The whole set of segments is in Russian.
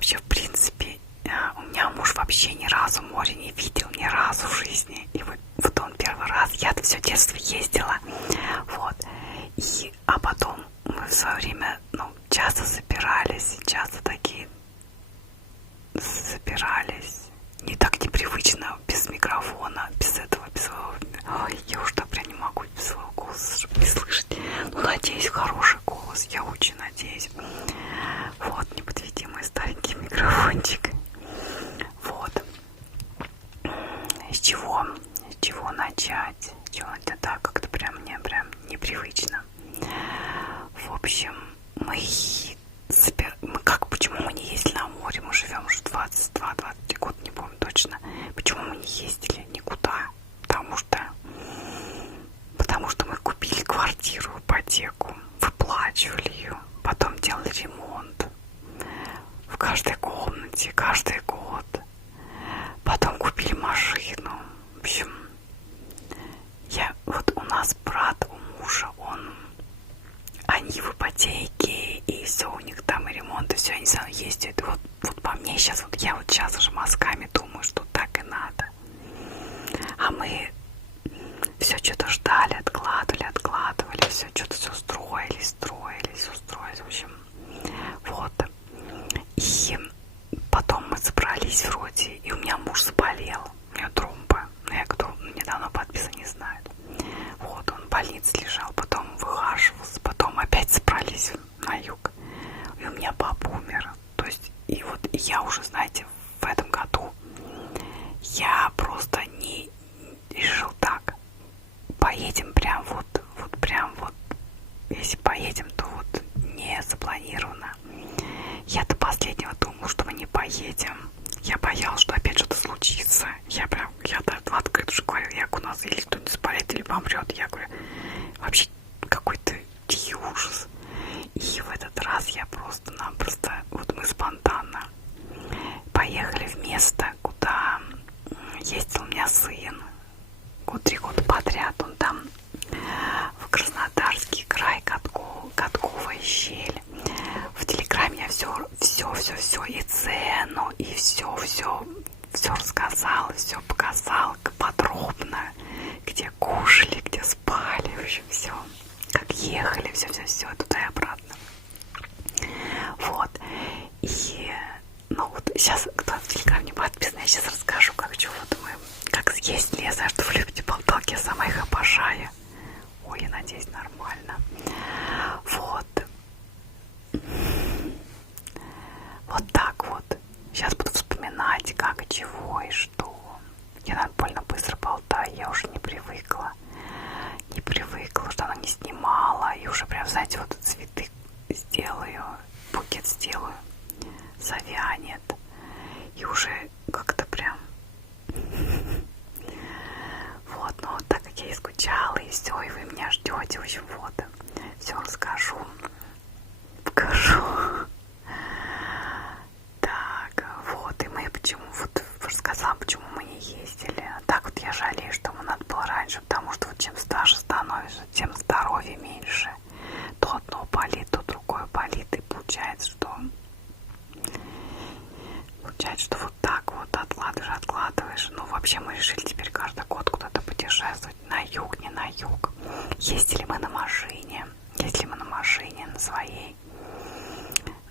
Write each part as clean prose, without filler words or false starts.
вообще, в принципе, у меня муж вообще ни разу море не видел, ни разу в жизни. И вот он первый раз, я-то все детство ездила. Вот. А потом мы в свое время, ну, часто собирались, часто такие собирались. Не так непривычно, без микрофона, без этого, без своего... Ой, я уж так прям не могу без своего голоса, чтобы не слышать. Ну, надеюсь, хороший голос, я очень надеюсь. Вот, не подведи мой старенький микрофончик. Вот. С чего начать? Это так, как-то прям мне прям непривычно. В общем, почему мы не ездили на море? Мы живем уже 22-23 года, не помню точно. Почему мы не ездили никуда? Потому что мы купили квартиру, ипотеку, выплачивали ее, потом делали ремонт в каждой комнате, каждый год. Потом купили машину. В общем, вот у нас брат, у мужа, они в ипотеке, и все, у них там и ремонт, и все, они сами ездят. И вот по мне сейчас, я вот сейчас уже мозгами думаю, что так и надо. А мы все что-то ждали, откладывали, все что-то все строились. В общем, вот. И потом мы собрались вроде, и у меня муж заболел, у него тромба. Кто недавно подписан, не знает. Вот, он в больнице лежал, потом выхаживался, потом опять собрались на юг. И у меня папа умер. То есть, и я уже, знаете, в этом году я просто не решил так. Поедем прям вот, если поедем, то вот не запланировано. Я до последнего думала, что мы не поедем. Я боялась, что опять что-то случится. Я даже в открытую уже говорю, у нас или кто-нибудь заболеет, или помрет. Я говорю, вообще какой-то тихий ужас. И в этот раз я просто-напросто, вот мы спонтанно поехали в место, куда ездил у меня сын. 3 года подряд он там в Краснодарский край, Катковая щель. В Телеграме я все и цену, и все рассказал, все показал подробно, где кушали, где спали, в общем, все, как ехали, все туда и обратно. Вот. И ну вот сейчас, кто в Телеграме не подписан, я сейчас расскажу, как мы съездили. Я знаю, что вы любите болталки, я сама их обожаю. Ой, я надеюсь, нормально. Вот. Вот так вот. Сейчас буду вспоминать, как, чего и что. Я больно быстро болтаю, я уже не привыкла, что она не снимала. И уже прям, знаете, вот цветы сделаю, букет сделаю, завянет. И уже как-то прям... Вот, ну вот так как я и скучала, и все, и вы меня ждете, в общем, вот. Все расскажу, покажу. Так, вот, и мы почему, вот рассказала, почему мы не ездили. Так вот я жалею, что мы надо было раньше, потому что вот чем старше становишься, тем здоровья меньше. То одно болит, то другое болит, и получается, что вот так вот откладываешь. Ну, вообще мы решили теперь каждый год куда-то путешествовать, на юг, не на юг. Ездили мы на машине, на своей.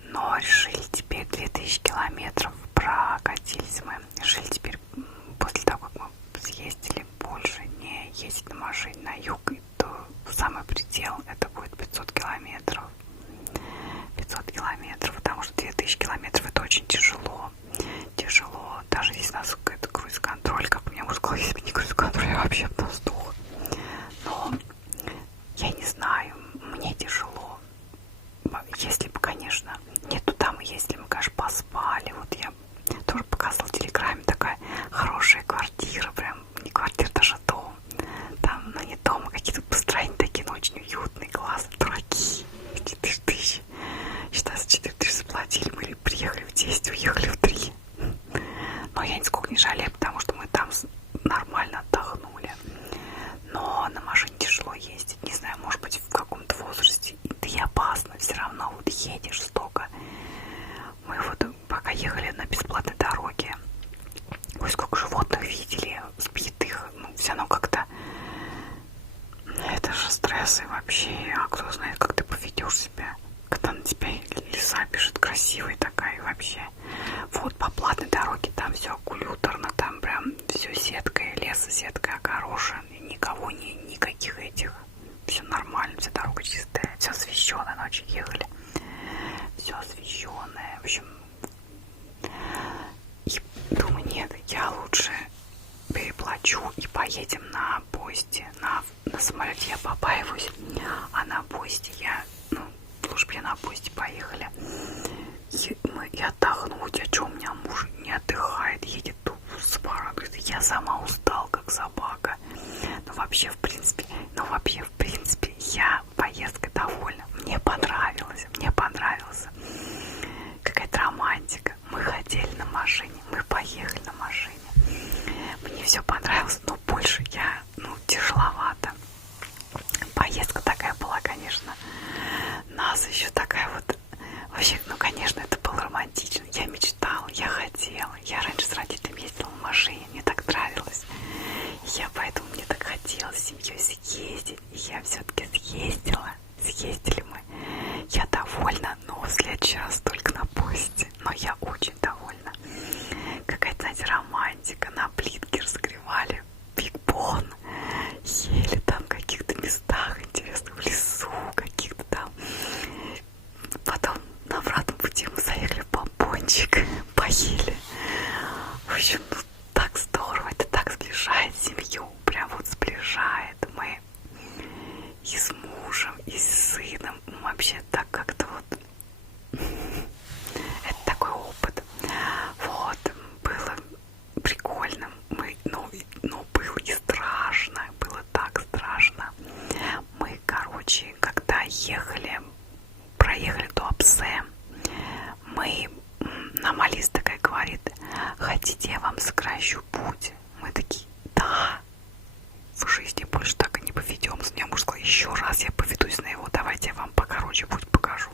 Но решили теперь 2000 километров прокатились мы. Решили теперь, после того, как мы съездили, больше не ездить на машине на юг, и то самый предел это будет 500 километров. 500 километров, потому что 2000 километров это очень тяжело. Даже если у нас какой-то круиз-контроль, как мне муж сказал, если бы не круиз-контроль, я вообще бы сдох. Но я не знаю, мне тяжело. Если бы, конечно, нет, туда мы ездили, мы, конечно, поспали. Вот я тоже показывала в Телеграме, такая хорошая квартира, прям не квартира, даже дом. Там, ну не дом, а какие-то построения такие, но очень уютные, классные, дураки. 4000. Считается, 4000 заплатили, мы приехали в 10, уехали в 3. Но я нисколько не жалею, потому что мы там нормально отдохнули. Но на машине тяжело ездить. Не знаю, может быть, в каком-то возрасте. Да и опасно все равно. Вот едешь столько. Мы вот, пока поехали на бесплатной дороге. Ой, сколько животных видели, сбитых. Ну, все равно как-то... Это же стресс и вообще. А кто знает, как ты поведешь себя, когда на тебя лиса бежит красивая такая и вообще. Вот по платной дороге там все аккулюторно, там прям все сеткой, лесосеткой огорожен. Никого, никаких этих. Все нормально, вся дорога чистая, все освещенное, ночью ехали. Все освещенное. В общем, и думаю, нет, я лучше переплачу и поедем на поезде. На самолете я побаиваюсь, а на поезде я, ну, лучше бы я на поезде поехали. И отдохнуть, а что у меня муж не отдыхает, едет тут с пара, говорит, я сама устал, как собака. Ну вообще, в принципе, я поездкой довольна. Мне понравилось. Какая-то романтика. Мы ходили на машине, мы поехали на машине. Мне все понравилось, но больше я, тяжеловато. Поездка такая была, конечно. Нас еще такая вот... Вообще, конечно, это было романтично. Я мечтала, я хотела. Я раньше с родителями ездила в машине, мне так нравилось. Поэтому мне так хотелось с семьей съездить. И я все-таки съездила. Съездили мы. Я довольна, но в следующий раз только на поезде. Но я очень довольна. Какая-то, знаете, романтика. На плитке разогревали бигбон. Ели там в каких-то местах интересных, в лесу каких-то там. Потом на обратном пути мы заехали в помпончик, поели. В общем, так здорово, это так сближает семью, прям вот сближает. Мы и с мужем, и с сыном, вообще так как-то вот, это такой опыт. Вот, было прикольно, но было и страшно, было так страшно. Мы, короче, когда проехали до Туапсе, нам Алиса такая говорит, хотите, я вам сокращу путь? Мы такие, да, в жизни больше так и не поведемся. Мне муж сказал, еще раз я поведусь на его, давайте я вам покороче путь покажу.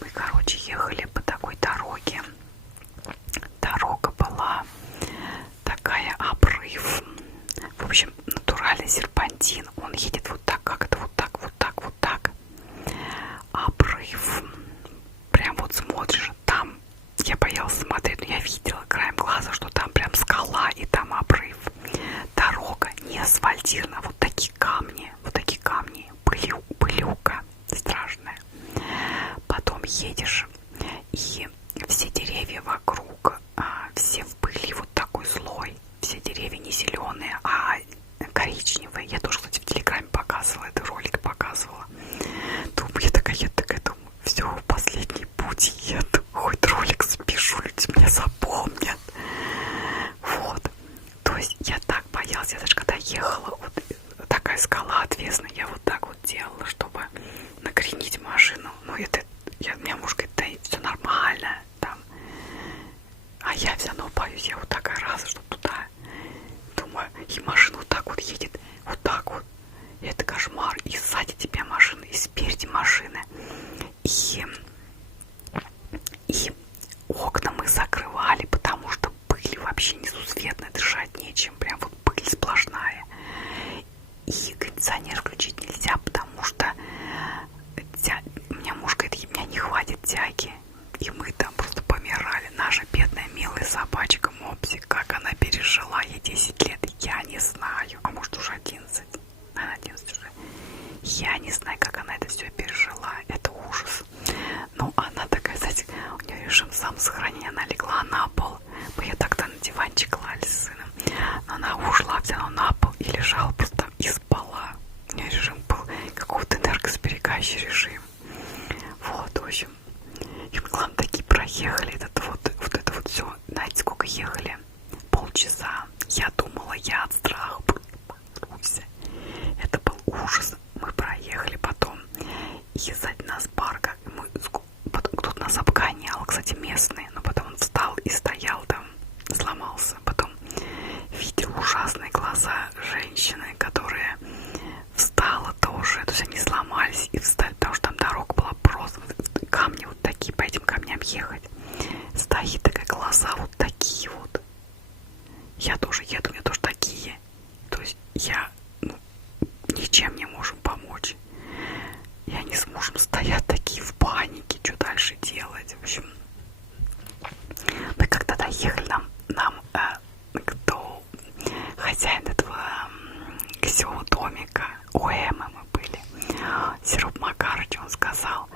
Мы, короче, ехали по такой дороге. Дорога была такая, обрыв. В общем, натуральный серпантин. Он едет вот так, как-то вот так. Обрыв. Прям вот смотришь, там, я боялась смотреть, но я видела краем глаза, что там прям скала и там обрыв. Дорога не асфальтирована, вот такие камни, пылюка страшная. Потом едешь, и все деревья вокруг, все в пыли, вот такой слой. Все деревья не зеленые, а коричневые. Я тоже, кстати, в Телеграме показывала, этот ролик показывала. Думаю, я такая думаю, все, в последний путь еду. Хоть ролик запишу, люди меня запомнят. Вот. То есть я так боялась, я даже когда ехала, вот такая скала отвесная, я вот так вот делала, чтобы накренить машину. Ну, меня муж говорит, да все нормально, там. А я все равно боюсь, я вот такая раза, что туда. Думаю, и машина вот так вот едет, вот так вот. И это кошмар. И сзади тебя машина, и спереди машины. И окна мы закрывали, потому что пыль вообще несусветная, дышать нечем. Прям вот пыль сплошная. И кондиционер включить нельзя, потому что мне муж говорит, у меня не хватит тяги. И мы там просто помирали. Наша бедная милая собачка Мопси, как она пережила, ей 10 лет, я не знаю. А может уже 11. Наверное, 11 уже. Я не знаю, как она это все пережила. Это ужас. Ну, она такая, знаете, у нее режим самосохранения. Она легла на пол. Мы ее тогда на диванчик клали с сыном. Но она ушла все равно на пол и лежала просто там и спала. У нее режим был какой-то энергосберегающий режим. Вот, в общем. И мы, главное, такие проехали. Вот это вот все. Знаете, сколько ехали? Полчаса. Я думала, я от страха порвусь. Это был ужас. Мы проехали потом. И сзади нас парка. Кто-то нас обгонял, кстати, местный. Но потом он встал и стоял там, сломался. Потом видел ужасные глаза женщины, которая встала тоже. То есть они сломались и встали, потому что там дорога была просто камни вот такие, по этим камням ехать. стоит такая, глаза вот такие вот. Я тоже еду, у меня тоже такие. То есть я, ну, ничем не можем помочь. И они с мужем стоят такие в панике, что дальше делать. В общем, мы когда доехали, нам кто хозяин этого гостевого домика, у Эммы мы были, Сероб Макарыч, он сказал: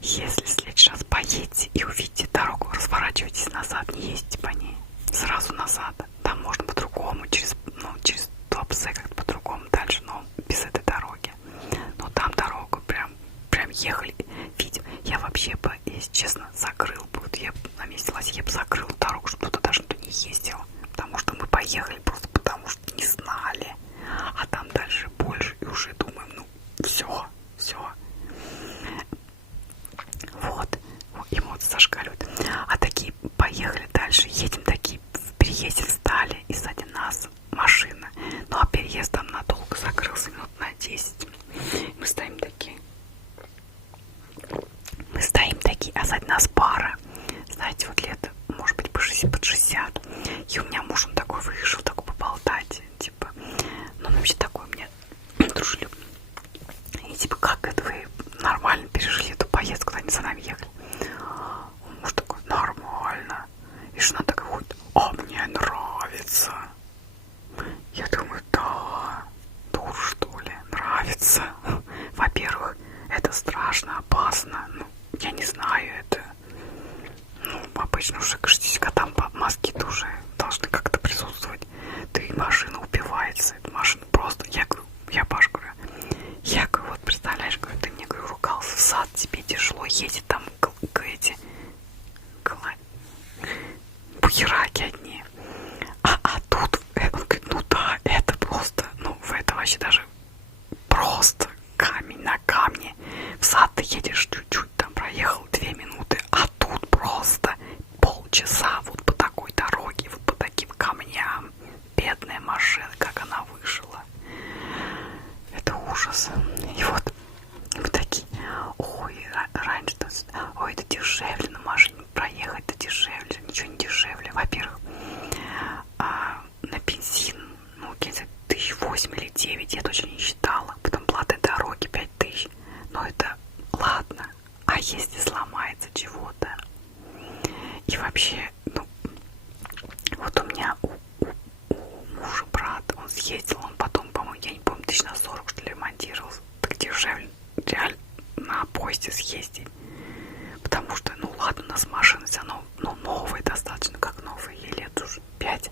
если в следующий раз поедете и увидите дорогу, разворачивайтесь назад, не ездите по ней, сразу назад. Там можно по-другому, через Туапсе как-то по-другому дальше, но без этой дороги. Но там дорогу прям ехали. Видимо, я вообще бы, если честно, закрыл бы, вот я на месте Ласи, я бы закрыл дорогу, чтобы туда даже никто не ездил. Потому что мы поехали просто потому, что не знали. А там дальше больше, и уже думаем, ну, все. Вот. Эмоции зашкаливают. А такие поехали дальше, едем такие, в переезде встали, и сзади нас машина. Ну, а переезд там надолго закрылся, минут на 10. Мы стоим такие, а сзади нас пара. Знаете, вот лет, может быть, под 60. И у меня муж, он такой вышел, такой поболтать, типа, ну, он вообще такой у меня дружелюбный. И типа, как это вы нормально пережили эту поездку, когда они за нами ехали? Муж такой: нормально. И жена такая ходит: а мне нравится. Я думаю, да, дур, что ли, нравится. Во-первых, это страшно, опасно. Ну, я не знаю, это, ну, обычно уже к 60 годам мозги тоже должны как-то присутствовать. Да и машина убивается. Эта машина просто, я Паш говорю, вот представляешь, говорю, ты мне, говорю, ругался в сад, тебе тяжело ездить, там эти буераки одни. А тут, он говорит, ну да, это просто, ну, это вообще даже просто камень на камне. В сад ты едешь чуть-чуть, там проехал 2 минуты, а тут просто полчаса вот по такой дороге, вот по таким камням. Бедная машина, как она вышла. Это ужас. И вот мы такие: ой, раньше, ой, это дешевле на машине проехать, это дешевле. Ничего не дешевле. Во-первых, на бензин, ну, где-то 8 или 9, я точно не считала. Потом плата дороги 5000. Но это ладно. А если сломается чего-то? И вообще, ну, вот у меня у мужа брат, он съездил, он потом, по-моему, я не помню, 1000 на 40, что ли, ремонтировался. Так дешевле реально на поезде съездить. Потому что, ну ладно, у нас машина вся, ну, новая достаточно, как новая, ей лет уже 5.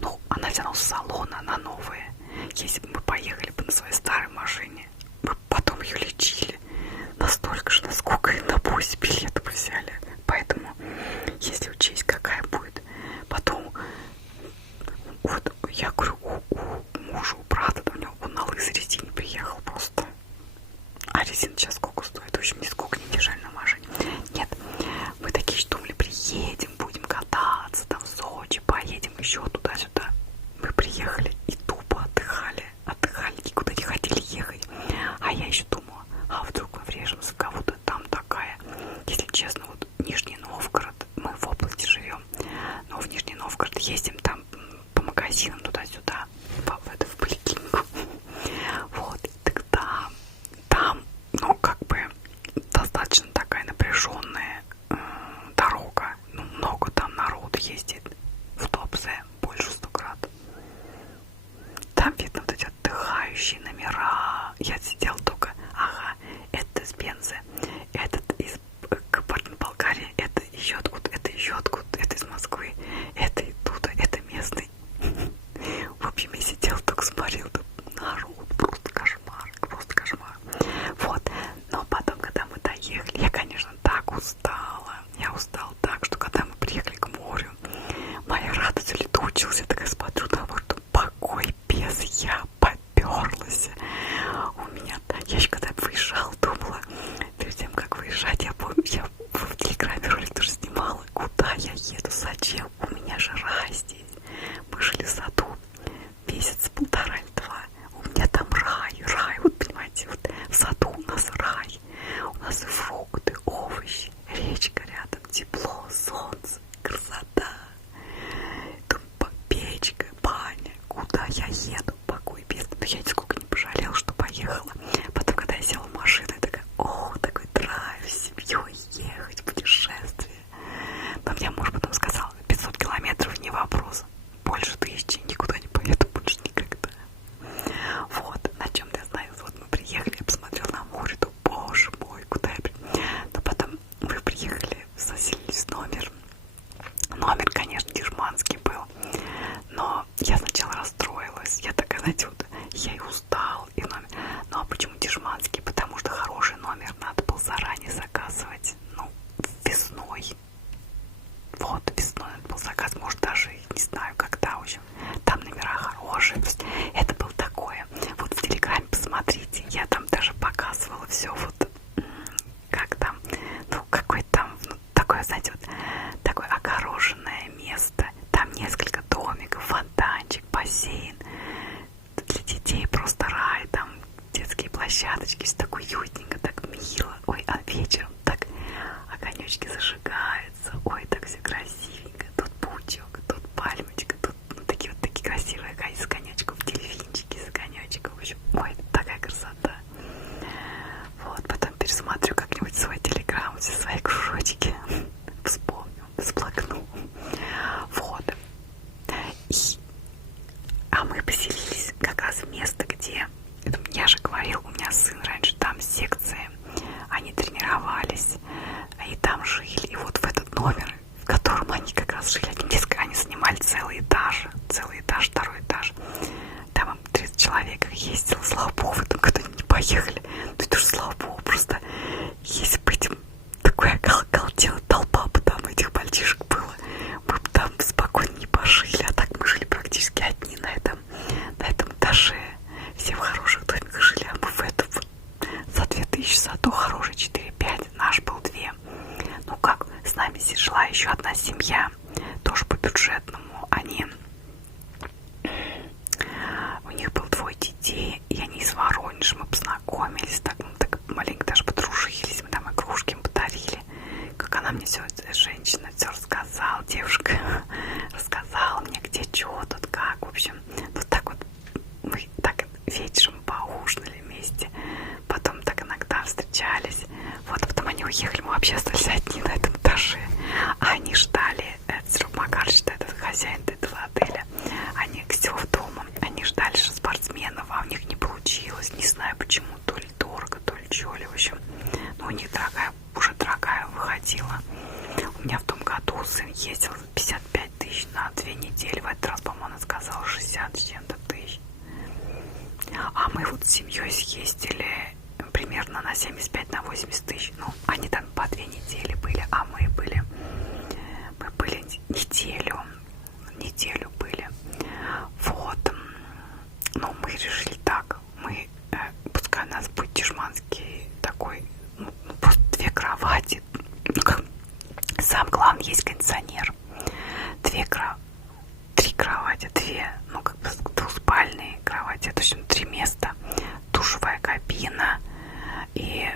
Ну, она вся с салона, она новая. Если бы мы поехали бы на своей старой машине, мы потом ее лечили настолько же, насколько и на поезде билеты бы взяли. Поэтому, если учесть, какая будет потом, вот я говорю, у мужа, у брата, у него он на лысой резине приехал просто. А резина сейчас сколько стоит? В общем, нисколько не держали на машине. Нет, мы такие же думали, приедем, будем кататься там в Сочи, поедем еще туда-сюда. Мы приехали и тупо отдыхали, никуда не хотели ехать. А я еще думала, а вдруг мы врежемся в кого-то там такая. Если честно, вот Нижний Новгород, мы в области живем, но в Нижний Новгород ездим там по магазинам туда-сюда, в поликлинику. Вот, тогда там, ну, как бы достаточно такая напряженная дорога. Ну, много там народу ездит в Туапсе, больше 100 градусов. Там видно вот эти отдыхающие номера. Я сидела только, ага, это из Пензы, этот из Кабардино-Балкарии, это еще откуда, это из Москвы, это оттуда, это местный. В общем, я сидела, только смотрела, народ, просто кошмар, просто кошмар. Вот, но потом, когда мы доехали, я, конечно, так устала. Я устала так, что когда мы приехали к морю, моя радость улетучилась. Я такая смотрю на море, покой без, я поперлась. У меня, я еще когда выезжала, думала, перед тем, как выезжать, я помню, я в Телеграме ролик тоже снимала, куда я еду, зачем, у меня же рай здесь. Мы жили в саду месяц-полтора или 2. У меня там рай, вот понимаете, вот в саду у нас рай. У нас и фрукты, овощи, речка рядом, тепло, солнце. заселились в номер. Номер, конечно, дешманский был, но я сначала расстроилась. Я такая, знаете, вот я и устал, и номер. Ну а почему дешманский? Потому что хороший номер надо было заранее заказывать, ну, весной. Вот, весной надо был заказ, может даже, не знаю, когда уже. Там номера хорошие. Это было такое. Вот в Телеграме посмотрите, я там даже показывала все, вот как там, ну, какой там, ну, такое, знаете, вот такое огороженное место. Там несколько домиков, фонтанчик, бассейн. Для детей просто рай, там детские площадочки, все так уютненько, так мило. Ой, а вечером так огонечки зажигаются. Ой, так все красивенько. Тут паучок, тут пальмочка, тут ну, такие вот такие красивые огоньки с огонечков, дельфинчики с огонечком. В общем, ой, такая красота. Вот, потом пересмотрю как-нибудь свой телеграм, все свои кружочки. Вспомню, всплакну. Вот. А мы поселились как раз в место, где, я же говорил, у меня сын раньше там секции, они тренировались, и там жили. И вот в этот номер, в котором они как раз жили, они снимали целый этаж, второй этаж. Там им 30 человек ездило, слава богу, в этом году не поехали. Ну это уж слава богу, просто если бы этим такая оголтела толпа бы там этих мальчишек было, мы бы там спокойно не пожили, а так мы жили практически одни на этом этаже. Все в хороших домиках жили, а мы в этом вот за 2000, зато хороший 4-5, наш был 2. Ну как, с нами жила еще одна семья, тоже по бюджетному, у них было 2 детей, и они из Воронежа, мы познакомились, так, мы так маленько даже подружились, мы там игрушки им подарили. Как она мне все, женщина, все рассказала, девушка рассказала мне, где что, тут как, в общем, вот так вот мы так вечером поужинали вместе, потом так иногда встречались, вот, а потом они уехали, мы вообще остались одни на этом этаже, а они ждали, Серега Макарович, этот хозяин этого отеля, они всего в дома, они ждали же спортсменов, а у них не получилось, не знаю почему, то ли дорого, то ли чё ли, в общем, но у них уже дорогая выходила. У меня в том году сын ездил 55 тысяч на 2 недели, в этот раз, по-моему, она сказала 60 с чем-то тысяч. А мы вот с семьей съездили примерно на 75-80 тысяч. Ну, они там по 2 недели были, а мы были неделю были. Вот. Ну, мы решили так. Мы, пускай у нас будет дешманский такой, ну, просто 2 кровати. Ну, как, самое главное, есть кондиционер. 3 кровати, 2, ну, как бы двухспальные кровати, то есть 3 места, душевая кабина и,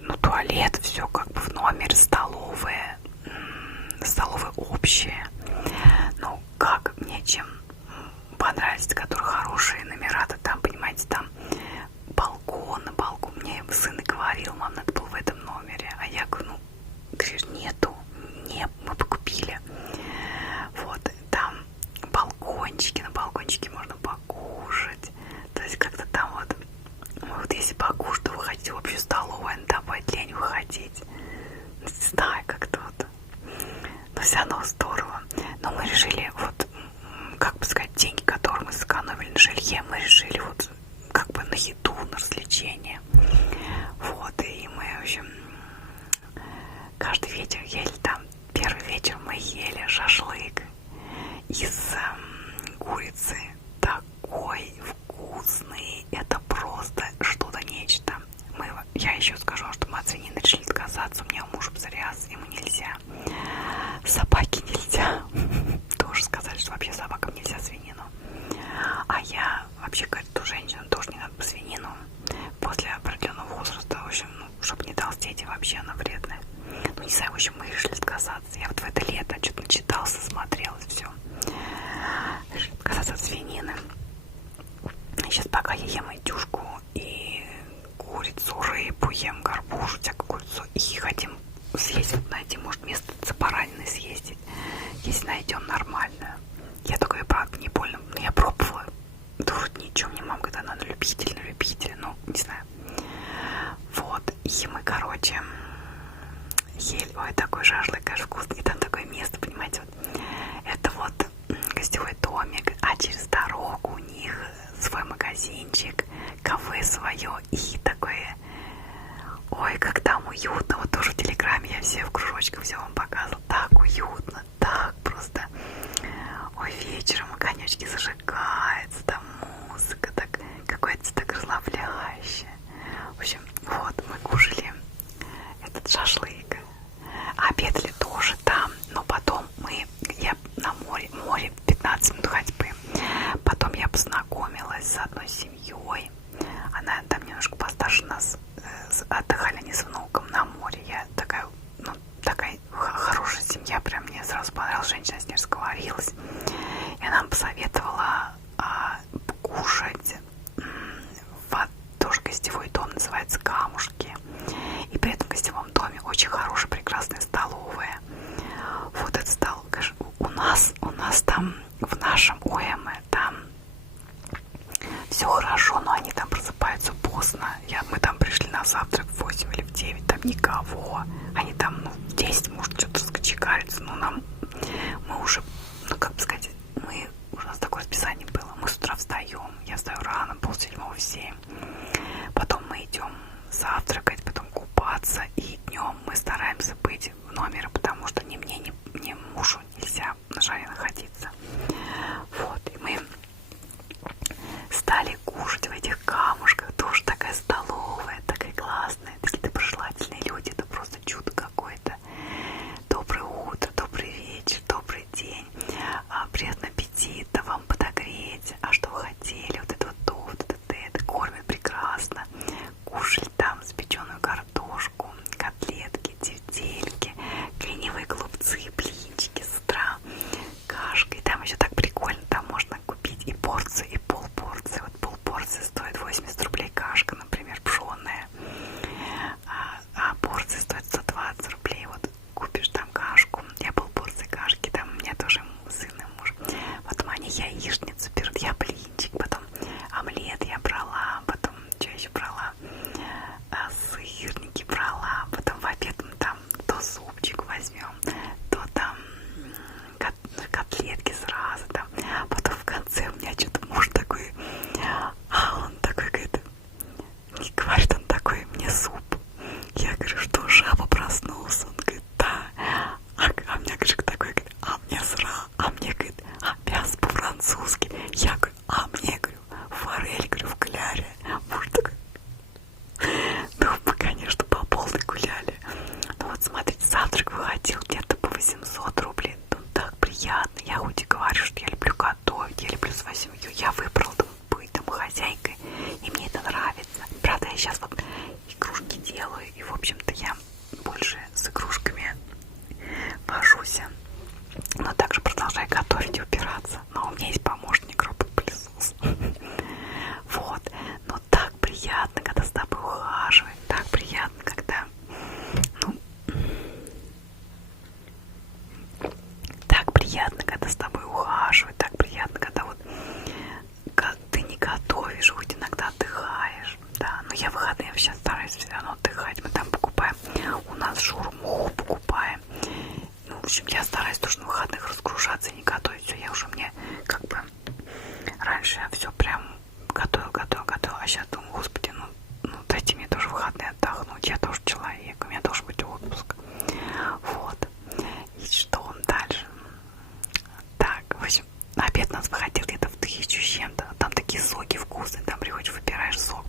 ну, туалет, все как бы в номере, столовая общая. Ну, как мне чем понравились, которые хорошие номера-то там, понимаете, там балкон. Мне сын и говорил, мам, надо было в этом номере, а я говорю, ну, говоришь, нету, мы бы купили. Вот, там балкончики, на балкончике можно покушать. То есть как-то там вот если покушать, то выходить в общую столовую, а там будет лень выходить. Не знаю, как-то вот. Но все равно здорово. Но мы решили, вот, как бы сказать, деньги, которые мы сэкономили на жилье, мы решили вот как бы на еду, на развлечения. Вот, и мы, в общем, каждый вечер ели там. Первый вечер мы ели шашлык из курицы. Такой вкусный. Это просто что-то нечто. Я еще скажу, что мы от свинины решили отказаться. У меня у мужа псориаз, ему нельзя. Собаке нельзя. Тоже сказали, что вообще собакам нельзя свинину. А я вообще говорю, что женщинам тоже не надо по свинину. После определенного возраста, в общем, ну, чтобы не толстеть, и вообще она вредная. Ну, не знаю, в общем, мы решили отказаться. Я вот в это лето что-то начитался, смотрелась, все. Решили отказаться от свинины. Сейчас пока я ем индюшку и курицу, рыбу, ем горбушу, всякую курицу. И хотим съездить, найти, может, место за бараниной съездить. Если найдем нормальную. Я такое, правда, не больно. Но я пробовала. Да вроде ничего, мне мама говорит, она на любителя, ну, не знаю. Вот, и мы, короче, ели, ой, такой шашлык лампочки зажигаются, там музыка, так, какая-то так расслабляющая. В общем, вот, мы кушали этот шашлык. Обедали тоже там, но потом я на море 15 минут ходьбы. Потом я познакомилась с одной семьей. Она там немножко постарше нас, отдыхали они с внуком на море. Я такая, ну, такая хорошая семья, прям мне сразу понравилась, женщина с ней разговорилась. И она нам посоветовала кушать тоже гостевой дом, называется «Камушки». И при этом в гостевом доме очень хорошая, прекрасная столовая. Вот этот стол, у нас там, в нашем ОМ, там все хорошо, но они там просыпаются поздно. Мы там пришли на завтрак в 8 или в 9, там никого. Они там, ну, в 10, может, что-то раскочегарятся, но мы уже, ну, как бы сказать, у нас такое расписание было. Мы с утра встаем, я встаю рано, 6:30 в 7. Потом мы идем завтракать, потом купаться, и днем мы стараемся быть в номере, потому что ни мне, ни мужу нельзя на жаре находиться. Вот, и мы стали кушать в этих камушках, тоже такая столовая, такая классная, такие доброжелательные люди, это просто чудо какое-то. Доброе утро, добрый вечер, добрый день, приятного аппетита, вам подогреть, а что вы хотели, вот это вот то, вот это, кормят прекрасно. Кушали там запеченную картошку, котлетки, тефтельки, ленивые голубцы, блинчики с утра, кашка. И там еще так прикольно, там можно купить и порцию, и полпорции. Вот полпорции стоит 80 рублей кашка, например, пшеная, а порция стоит 120 рублей. Вот купишь там кашку, я полпорции кашки, там у меня тоже сын и муж. Потом они яичницу берут, я блинчик, потом омлет я брала, потом что еще брала? Сырники брала, потом в обед мы там то супчик возьмем, то там котлетки сразу там, потом в конце у меня что-то муж такой, он такой говорит, не говорит, он такой, мне суп. Я говорю, что жаба проснулся? Он говорит, да. А мне мужик такой говорит, а мне мне говорит, мясо по-французски. Я говорю, мне, говорю, форель, говорю, в кляре. Муж такой, ну, мы, конечно, по полной гуляли. Ну вот, смотрите, завтрак выходил где-то по 800 рублей. Ну, так приятно. Я хоть и говорю, что я люблю готовить, я люблю свою семью. Я выбрала там быть домохозяйкой, и мне это нравится. Правда, я сейчас вот игрушки делаю, и, в общем-то, я больше с игрушками вожусь. Но также продолжаю готовить и убираться. Но у меня есть помощник, робот-пылесос. Вот. Но так приятно, когда с тобой ухаживают. Так приятно, когда... Ну... Так приятно, когда с тобой ухаживают. Так приятно, когда вот... Ты не готовишь, хоть иногда отдыхаешь. Да, но я в выходные сейчас стараюсь все равно отдыхать. Мы там покупаем. У нас шаурму покупаем. Ну, в общем, я стараюсь тоже на выходных разгружаться и не готовить все. Я уже мне как бы раньше я все прям готовил, а сейчас думаю, господи, ну дайте мне тоже выходные отдохнуть. Я тоже человек, у меня должен быть отпуск. Вот. И что он дальше? Так, в общем, на обед нас выходил где-то в 1000 с чем-то. Там такие соки вкусные, там приходишь, выбираешь сок.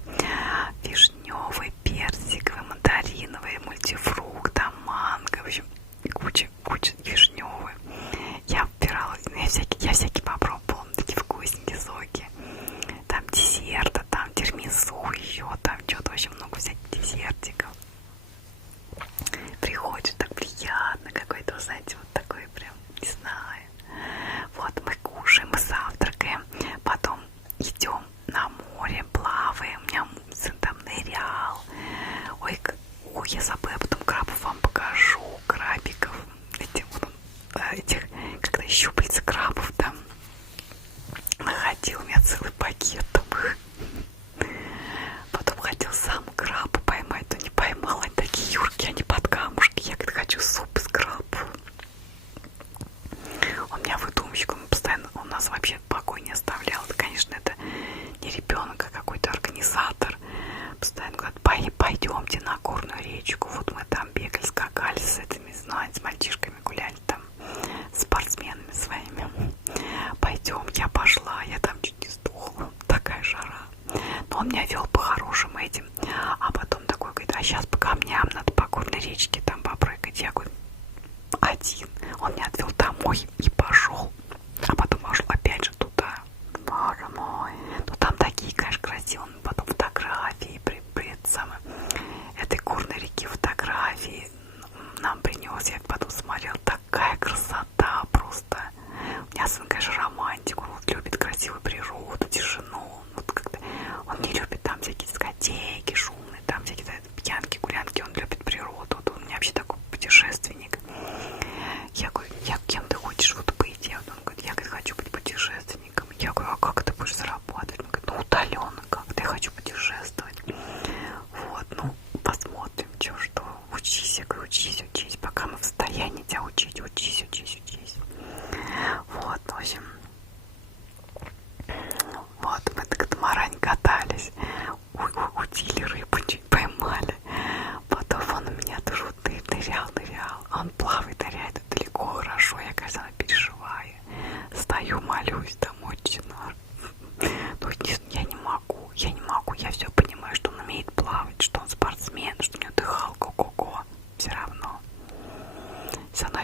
Вишневый, персиковый, мандариновый, мультифрукт, там манго, в общем, куча вишневый. Я выбирала, я всякие попробовала, такие вкусненькие соки. Там десерта, там тирамису еще, там что-то очень много всяких десертиков. Приходишь, так приятно, какой-то, знаете, вот такой прям, не знаю. Вот мы кушаем, мы завтракаем, потом идем на море, плаваем, у меня сын там нырял. Ой, я забыла, потом крабов вам покажу, крабиков, этих, когда щупальца крабов там находил, у меня целый пакет там их. Потом хотел сам краба поймать, но не поймал, они такие юркие, они под камушки. Я говорю, хочу суп из крабов. Он меня выдумщик, он постоянно, он нас вообще в покое не оставлял. Это, конечно, это не ребенок, а какой-то организатор. Постоянно говорит, пойдемте на горную речку. Вот мы там бегали, скакали с этими, знаете, с мальчишками гуляли там, с спортсменами своими. Пойдем, я пошла. Ой, и пошел. А потом пошел опять же туда. Боже мой. Ну там такие, конечно, красивые. Потом фотографии при самой этой горной реки фотографии нам принес. Я потом смотрел. Такая красота просто. У меня сын, конечно, романтик. Он вот любит красивую природу, тишину. Вот как-то он не любит там всякие дискотеки шумные, там всякие пьянки, гулянки. Он любит природу. Вот он у меня вообще такой путешественник. Я говорю, кем ты хочешь вот быть? Он говорит, я говорит, хочу быть путешественником. Я говорю, а как ты будешь зарабатывать? Он говорит, ну удаленно как-то, я хочу путешествовать. Вот, ну посмотрим, что. Учись, я говорю, учись, пока мы в состоянии тебя учить, учись. Вот, в общем, вот мы на катамаране катались, удили рыбу, чуть поймали. Потом он у меня тоже вот нырял. Он плавает, ныряет далеко, хорошо. Я, конечно, переживаю. Стою, молюсь, там очень. Ну, я не могу. Я все понимаю, что он умеет плавать, что он спортсмен, что у него дыхалка, ого-го. Все равно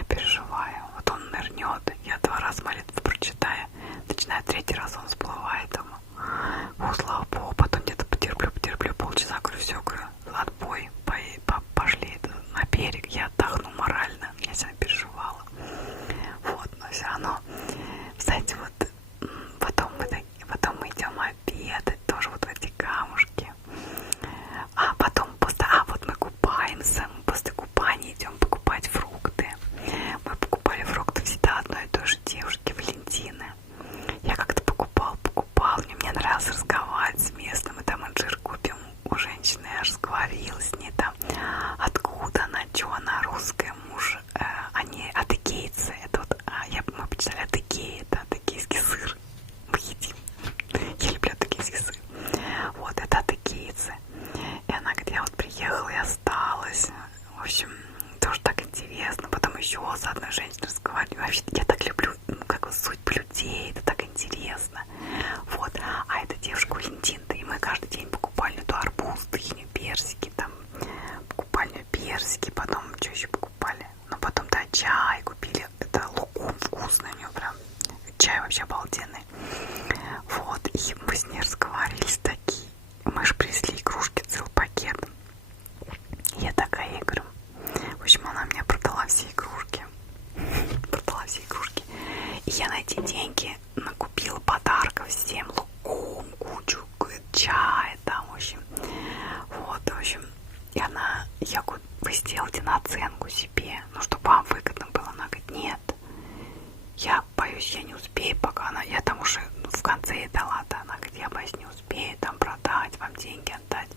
переживаю. Вот он нырнет, я 2 раза молитву прочитаю, начинаю 3-й раз, он всплывает там. О, слава богу, потом где-то потерплю полчаса, говорю, все, говорю, отбой, пошли на берег, я отдохну морально, я себя переживала. Вот, но все равно, знаете, вот потом мы идем обедать, тоже вот в эти камушки. А потом вот мы купаемся, мы после купания идем покупать фрукты. Мы покупали фрукты всегда одной и той же девушки, Валентины. Я как-то покупал, мне нравилось разговаривать с местным, и там инжир купим у женщины, я разговаривала с ней там, откуда она, что она русская, муж, они адыгейцы, это вот, мы почитали адыгеи, это адыгейский сыр, мы едим, я люблю адыгейский сыр, вот, это адыгейцы, и она говорит, я вот приехала и осталась, в общем, тоже так интересно, потом еще с одной женщиной разговариваю, вообще, я так люблю, как судьбы людей, это так интересно, вот, а эта девушка Валентина, и мы каждый день покупали то арбуз, дыню, персики, там, покупали персики, потом, что еще покупали, ну, потом, да, чай купили, это лукум вкусный, у него прям, чай вообще обалденный, вот, и мы с ней разговаривали такие, мы же привезли игрушки, целый пакет, я такая, я говорю, в общем, она мне продала все игрушки, и я на эти деньги накупила подарков всем, лукум, кучу, чая там, в общем, вот, в общем, и я говорю, вы сделайте наценку себе, ну, чтобы вам выгодно было, она говорит, нет, я боюсь, я не успею, пока я там уже в конце ей дала, да, она говорит, я боюсь, не успею там продать, вам деньги отдать.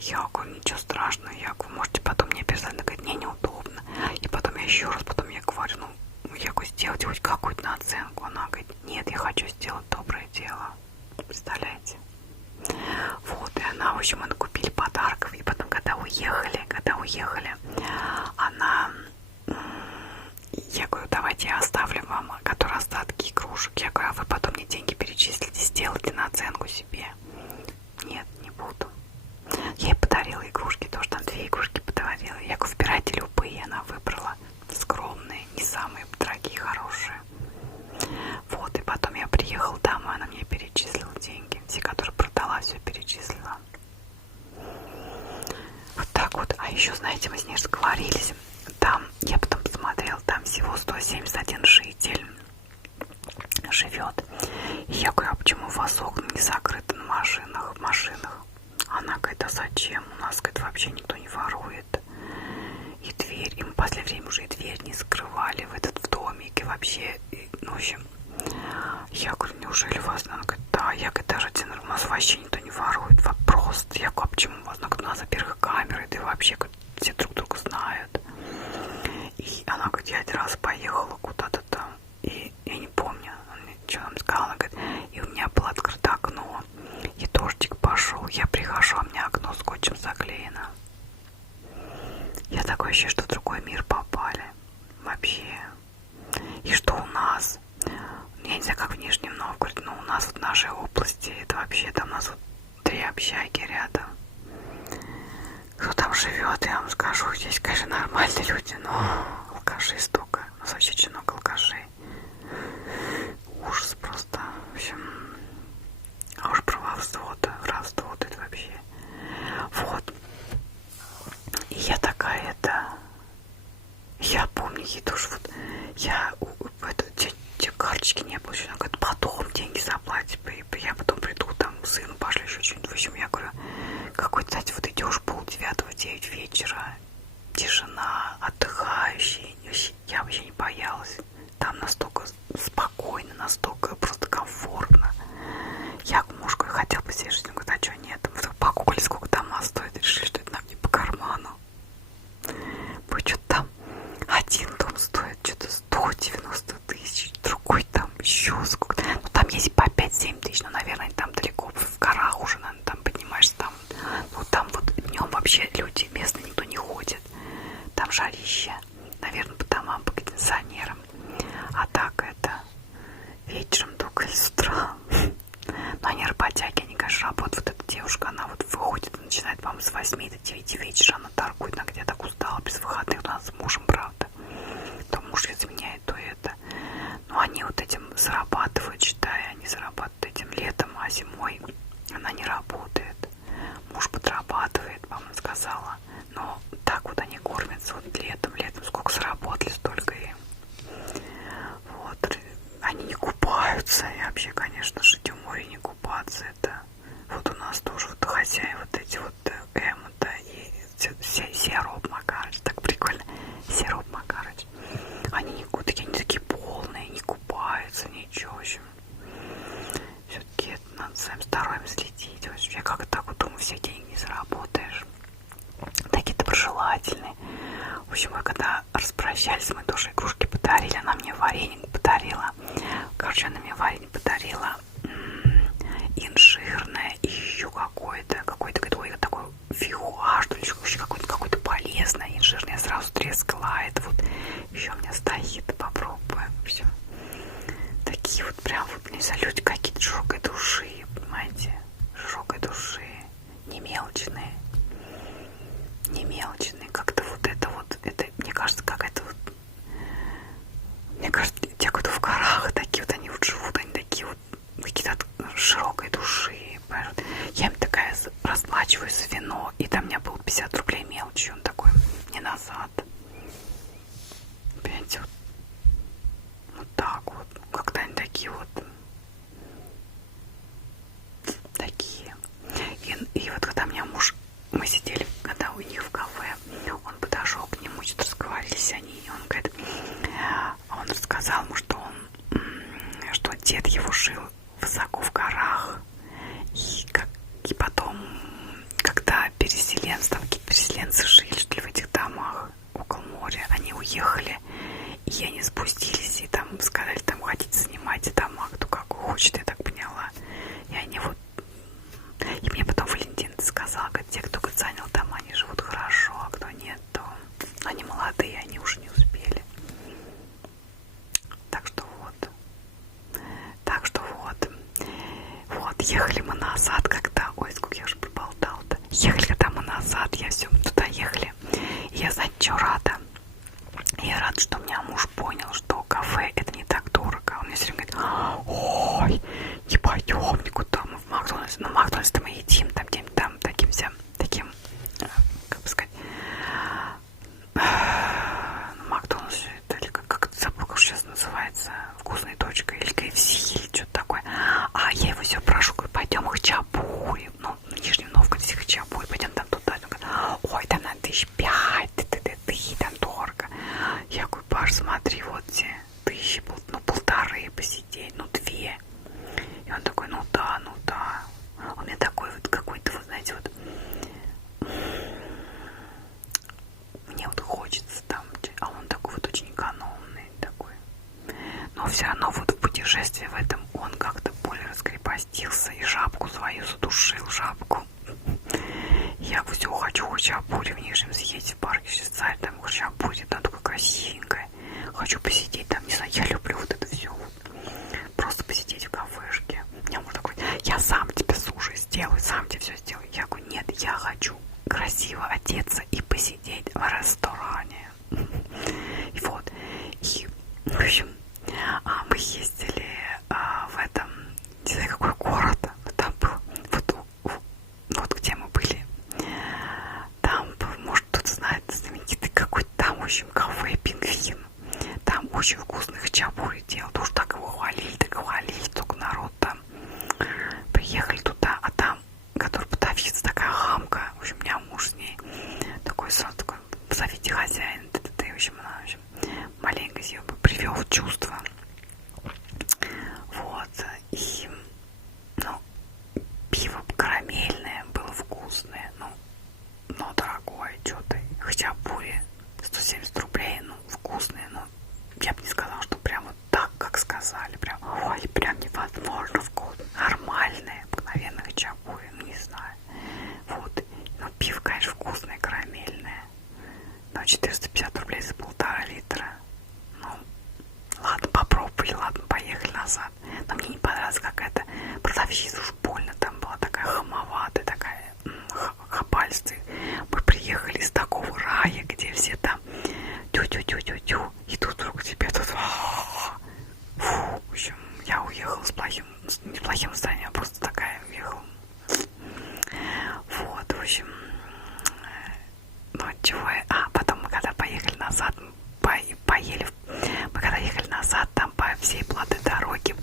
Я говорю, ничего страшного, я говорю, можете потом мне писать, она говорит, мне неудобно. И потом я еще раз, потом я говорю, ну, я говорю, сделайте хоть какую-то наценку. Она говорит, нет, я хочу сделать доброе дело. Представляете? Вот, и она, в общем, мы накупили подарков, и потом, когда уехали, она... Я говорю, давайте я оставлю вам, которые остатки игрушек. Я говорю, а вы потом мне деньги перечислите, сделайте наценку себе. Нет, не буду. Я ей подарила игрушки, тоже там 2 игрушки подарила. Я говорю, выбирайте любые, она выбрала скромные, не самые дорогие, хорошие. Вот, и потом я приехала домой, она мне перечислила деньги. Все, которые продала, все перечислила. Вот так вот. А еще, знаете, мы с ней разговорились. Там, я потом посмотрела, там всего 171 житель живет. И я говорю, а почему у вас окна не закрыты на машинах? Она говорит, а зачем? У нас, говорит, вообще никто не ворует. И дверь, и мы в последнее время уже и дверь не закрывали в домике вообще. Ну, в общем, я говорю, неужели у вас? Она говорит, да. Я говорю, даже у нас вообще никто не ворует. Просто. Я говорю, а почему у вас? Она говорит, у нас, во-первых, камеры, да и вообще, говорит, все друг друга знают. И она говорит, я 1 раз поехала куда-то там, и я не помню, что нам сказала, она говорит, и у меня было открыто окно, и дождик пошел, я прихожу, а у меня окно скотчем заклеено. Я такое ощущение, что в другой мир попали. Вообще. И что у нас? Я не знаю, как в Нижнем Новгороде, но у нас вот в нашей области, это вообще, там у нас вот 3 общаги рядом. Кто там живет, я вам скажу, здесь, конечно, нормальные люди, но алкашей столько. У нас вообще очень много алкашей. те карточки не было. Она говорит, потом деньги заплатить, я потом приду, там, сыну пошлю еще что-нибудь. В общем, я говорю, какой, кстати, вот идешь 8:30 в 9 вечера, тишина, отдыхающий, я вообще не боялась. Там настолько спокойно, настолько просто комфортно. Я муж говорю, хотел бы себе жить, он говорит, а что нет? Мы погуглили, сколько дома стоит, и решили, что это нам не по карману. Мы что-то там, один дом стоит что-то 190 тысяч, другой там еще сколько. Ну там есть по 5-7 тысяч, но, наверное, там далеко в горах уже, наверное, там поднимаешься, там. Ну там вот днем вообще люди местные никто не ходит. Там жарище, наверное, по домам, по кондиционерам. А так это вечером только с утра. Но они работяги, они, конечно, работают. Вот эта девушка, она вот выходит и начинает, по-моему, с 8 до 9 вечера. Она торгует, она где-то так устала, без выходных. У нас с мужем, правда. То муж изменяет, то это. Но они вот этим зарабатывают, считай, они зарабатывают этим летом, а зимой она не работает. Муж подрабатывает, по-моему, сказала. Но так вот они кормятся вот летом сколько заработали, столько и вот. Они не купаются, и вообще, конечно, жить в море не купаться, это вот у нас тоже вот хозяева вот эти вот Эмма-то и Сероб Макарыч, так прикольно, Сероб Макарыч, они такие полные, не купаются, ничего, в общем, все-таки надо за своим здоровьем следить, в общем, я как-то так вот думаю, все деньги не заработаешь, такие доброжелательные. В общем, мы когда распрощались, мы тоже игрушки подарили, она мне варенье подарила. Короче, она мне варенье подарила инжирное и еще какое-то, говорит, ой, такой фигуа, что ли, еще какое-то полезное инжирное. Я сразу трескала, а это вот еще у меня стоит, попробую. В общем, такие вот прям, вот, не знаю, люди какие-то широкой души, понимаете, широкой души, не мелочные, как-то вот это, мне кажется, какая-то вот, мне кажется, те, кто в горах, такие вот они вот живут, они такие вот какие-то широкой души. Я им такая расплачиваюсь за вино, и там у меня было 50 рублей мелочи, он такой, мне назад. Понимаете, вот так вот, как-то они такие вот, такие. И вот когда меня муж, мы сидели, когда у них в кафе, он подошел к нему, что-то разговорились они, и он говорит, он рассказал ему, что дед его жил высоко в горах, и потом, когда какие-то переселенцы жили, что ли, в этих домах около моря, они уехали, и они спустились, и там сказали, там хотите занимать дома, кто какой хочет, я так поняла, и они вот. И мне потом Валентин сказал, говорит, те, кто занял дома, они живут хорошо, а кто нет, то они молодые, они уже не успели. Так что вот. Вот, ехали мы назад, когда, ой, сколько я уже проболтала-то. Ехали когда мы назад, я все туда ехали. И я, знаете, что рада? Я рада, что у меня муж понял, что кафе это не так дорого. Он мне все время говорит, ой, не пойдем никуда, мы в Макдональдс. Ну, в Макдональдс мы едим, там таким, как бы сказать, Макдональдс, или как это забыл, как сейчас называется, вкусной точкой, или KFC, или что-то такое. А я его все прошу, говорю, пойдем в Хачапури, ну, в Нижнем Новгороде Хачапури, пойдем там туда. Он говорит, ой, там на 5 тысяч, там дорого. Я говорю, Паш, смотри, вот те 1000, ну, 1,5 посидеть, ну, 2. И он такой, ну да. Он мне такой вот какой-то, вот, знаете, вот, мне вот хочется там, а он такой вот очень экономный такой. Но все равно вот в путешествии в этом он как-то более раскрепостился и жабку свою задушил, жабку. Я все хочу Хачапури в Нижнем съездить в парке Швейцарии, там Хачапури, там такое красивенькое. Хочу посидеть там, не знаю, я люблю вот это все. Вот. Просто посидеть в кафешке. Мне муж такой, я сам тебе суши сделаю, сам тебе все сделаю. Я говорю, нет, я хочу красиво одеться и посидеть в ресторане. И вот. И, в общем, мы ездили в этом, не знаю, какой город, там был, вот где мы были. Там, может, кто-то знает, знаменитый какой-то там, в общем, кафе «Пингвин». Там очень вкусно вкусный хачапури делал. Уж так его хвалили, так хвалили, только народ там. Приехали туда, а там, который продавец, такая хамка. В общем, у меня муж с ней такой сразу такой, позовите хозяина. В общем, она, в общем, маленько ее привел в чувство. Вот. И, ну, пиво карамельное было вкусное, ну, но дорогое, что-то. Хачапури 170 рублей, ну, вкусные, но я бы не сказала, что прям вот так, как сказали, прям, ой, прям невозможно вкусно. Нормальное, обыкновенное хачапури, ну, не знаю. Вот. Ну, пиво, конечно, вкусное, карамельное. Но 450 рублей за 1,5 литра. Ну, ладно, попробовали, ладно, поехали назад. Но мне не понравилась какая-то продавщица, уж больно там была такая хамоватая, такая хабальстая. Мы приехали из такого рая, где все там тю-тю-тю-тю-тю, и тут вдруг тебе тут фу, в общем, я уехала с плохим, не плохим настроением, а просто такая уехала. Вот, в общем, ну чего я... А, потом мы когда поехали назад, поели, мы когда ехали назад, там по всей платной дороге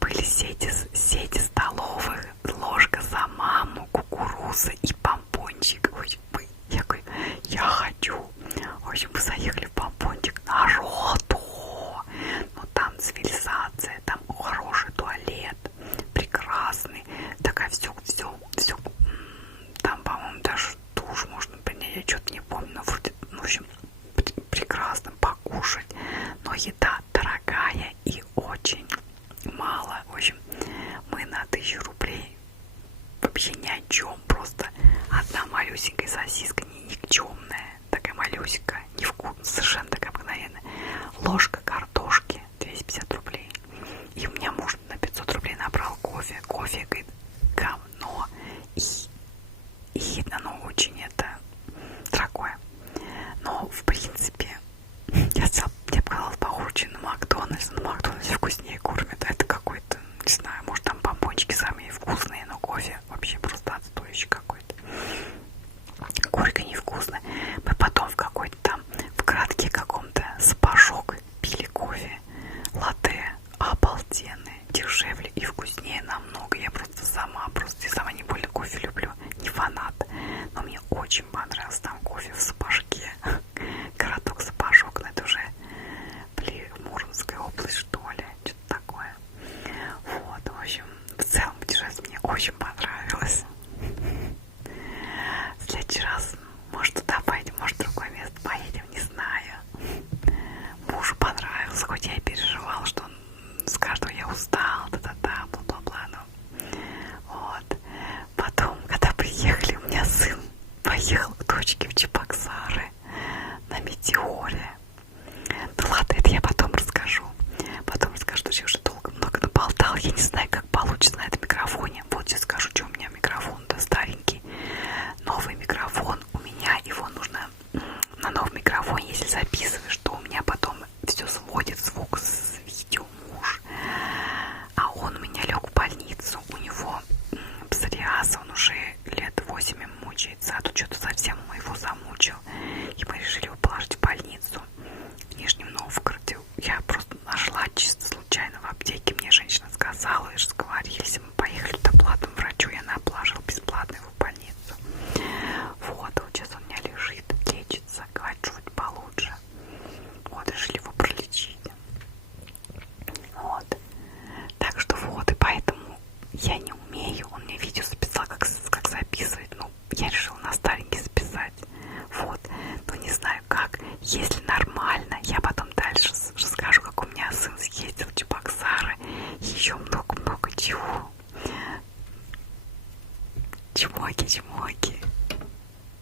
были сети столовых, ложка за маму, кукуруза и помпончик. Я говорю, я хочу. В общем, мы заехали в помпончик, народу. Ну там цивилизация, там хороший туалет, прекрасный, такая все, там, по-моему, даже душ можно принять, я что-то не помню, но вроде, ну, в общем, прекрасно покушать, но еда дорогая и очень мало. В общем, мы на 1000 рублей вообще ни о чем, просто одна малюсенькая сосиска, никчемная, такая малюсенькая, невкусная, совершенно такая обыкновенная, ложка картошки 250 рублей. И у меня муж на 500 рублей набрал кофе, говорит, говно, и оно очень это дорогое. Но в принципе я бы сказала, похоже на Макдональдс. На Макдональдсе вкуснее кормят. Это какой-то, не знаю, может там помпончики самые вкусные, но кофе вообще просто отстоящий какой-то. Горько невкусно. Мы потом в какой-то там, в городке каком-то сапожок пили кофе. Латте обалденные, дешевле и вкуснее намного. Я сама не больно кофе люблю, не фанат. Но мне очень понравился там кофе в Сапожке. Городок Сапожок, но это уже Мурманская область, что ли, что-то такое. Вот, в общем, в целом путешествие мне очень понравилось. В следующий раз, может, туда поедем, может, в другое место поедем, не знаю. Мужу понравилось, хоть я и переживала, что он скажет, что я устал, та-та-та, бла-бла-бла, ну. Вот. Потом, когда приехали, у меня сын поехал к дочке в Чебоксары на Метеоре. Ну ладно, это я потом расскажу. Что я уже много наболтала. Я не знаю, как получится на этом микрофоне. Вот сейчас скажу, что у меня микрофон-то старенький. Новый микрофон у меня, его нужно на новом микрофоне, если записываешь, то у меня потом все сводит звук с видео муж. А он у меня лег в больницу. У него псориаз, он уже лет 8 мучается, а тут что-то совсем его замучил. И мы решили его положить в больницу в Нижнем Новгороде. Я просто нашла чисто случайно в аптеке. Мне женщина сказала, и разговорились. Мы поехали туда платному врачу, и она положила бесплатно его в больницу. Вот сейчас он у меня лежит, лечится, говорит, что вроде получше. Вот, решили его пролечить. Вот. Так что вот, и поэтому я не умею. Он мне видео записал, как записывать. Ну, я решила на старенький записать. Вот. Ну, не знаю как. Если нормально, я потом дальше расскажу, как у меня сын съездил в Чебоксары. Еще много-много чего. Чмоки.